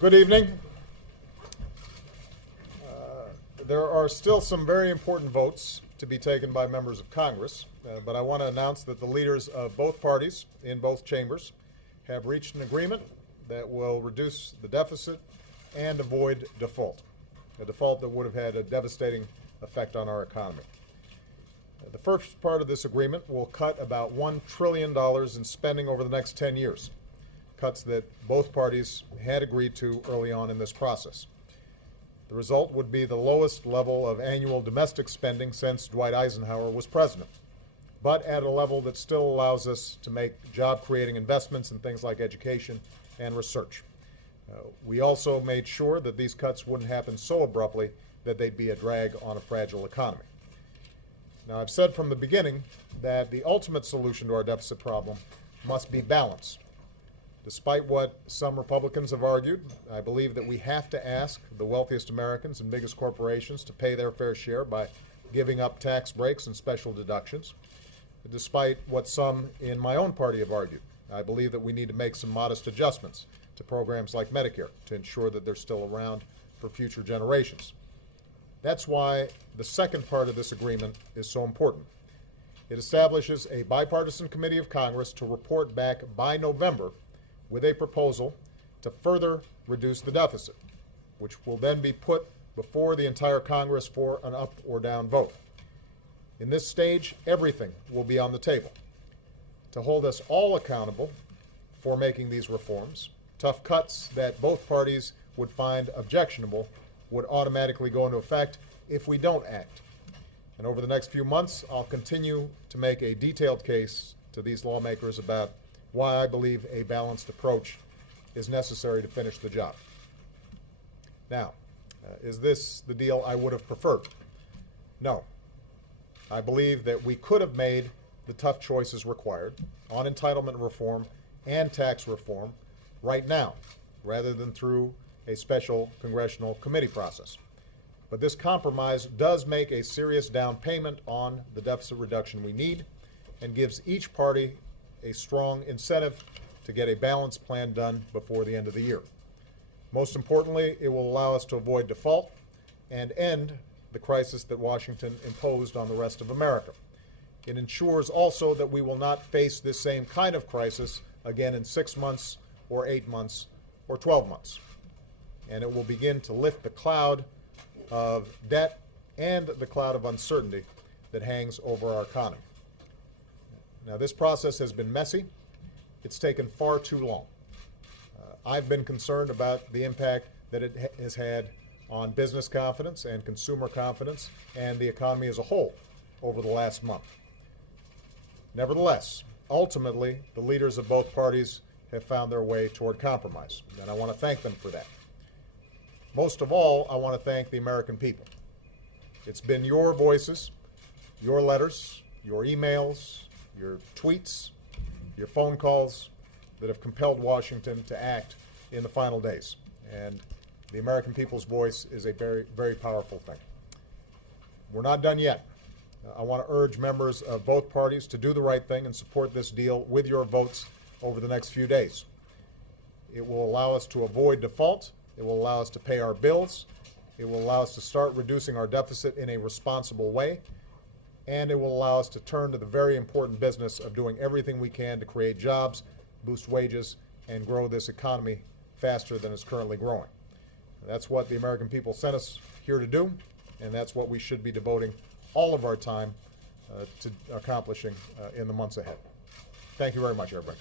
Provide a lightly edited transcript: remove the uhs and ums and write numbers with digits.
Good evening. There are still some very important votes to be taken by members of Congress, but I want to announce that the leaders of both parties in both chambers have reached an agreement that will reduce the deficit and avoid default, a default that would have had a devastating effect on our economy. The first part of this agreement will cut about $1 trillion in spending over the next 10 years, cuts that both parties had agreed to early on in this process. The result would be the lowest level of annual domestic spending since Dwight Eisenhower was president, but at a level that still allows us to make job-creating investments in things like education and research. We also made sure that these cuts wouldn't happen so abruptly that they'd be a drag on a fragile economy. Now, I've said from the beginning that the ultimate solution to our deficit problem must be balance. Despite what some Republicans have argued, I believe that we have to ask the wealthiest Americans and biggest corporations to pay their fair share by giving up tax breaks and special deductions. Despite what some in my own party have argued, I believe that we need to make some modest adjustments to programs like Medicare to ensure that they're still around for future generations. That's why the second part of this agreement is so important. It establishes a bipartisan committee of Congress to report back by November with a proposal to further reduce the deficit, which will then be put before the entire Congress for an up or down vote. In this stage, everything will be on the table. To hold us all accountable for making these reforms, tough cuts that both parties would find objectionable would automatically go into effect if we don't act. And over the next few months, I'll continue to make a detailed case to these lawmakers about why I believe a balanced approach is necessary to finish the job. Now, is this the deal I would have preferred? No. I believe that we could have made the tough choices required on entitlement reform and tax reform right now, rather than through a special congressional committee process. But this compromise does make a serious down payment on the deficit reduction we need and gives each party a strong incentive to get a balanced plan done before the end of the year. Most importantly, it will allow us to avoid default and end the crisis that Washington imposed on the rest of America. It ensures also that we will not face this same kind of crisis again in 6 months or 8 months or 12 months. And it will begin to lift the cloud of debt and the cloud of uncertainty that hangs over our economy. Now, this process has been messy. It's taken far too long. I've been concerned about the impact that it has had on business confidence and consumer confidence and the economy as a whole over the last month. Nevertheless, ultimately, the leaders of both parties have found their way toward compromise, and I want to thank them for that. Most of all, I want to thank the American people. It's been your voices, your letters, your emails, your tweets, your phone calls that have compelled Washington to act in the final days. And the American people's voice is a very, very powerful thing. We're not done yet. I want to urge members of both parties to do the right thing and support this deal with your votes over the next few days. It will allow us to avoid default. It will allow us to pay our bills. It will allow us to start reducing our deficit in a responsible way. And it will allow us to turn to the very important business of doing everything we can to create jobs, boost wages, and grow this economy faster than it's currently growing. That's what the American people sent us here to do, and that's what we should be devoting all of our time to accomplishing in the months ahead. Thank you very much, everybody.